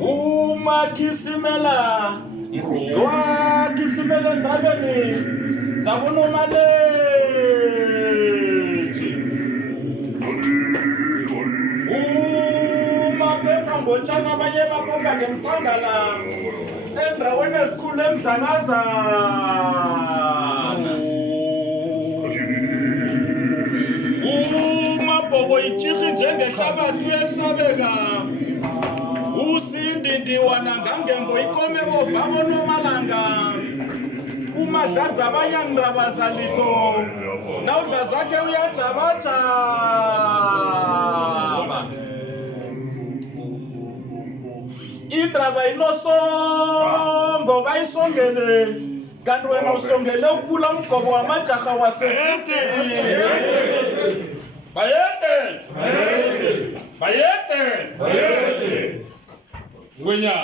Uma kisimela wa kisimela ndabeni zabona maleji uma phepha ngotshana baye baphapha ngemphangala endaweni esikhulu emdlangazana umabhoko itshirhi njengehlabathi uyesabeka usindindi wana ngangembo ikomeko vabo nomalanga umadlaza abanyandirabaza litho nawudla zakhe uyajabajaba indaba inosongo bayisongele kanti wena usongele ukupula umgobo wamajarha wasehete bayete Ngwenya.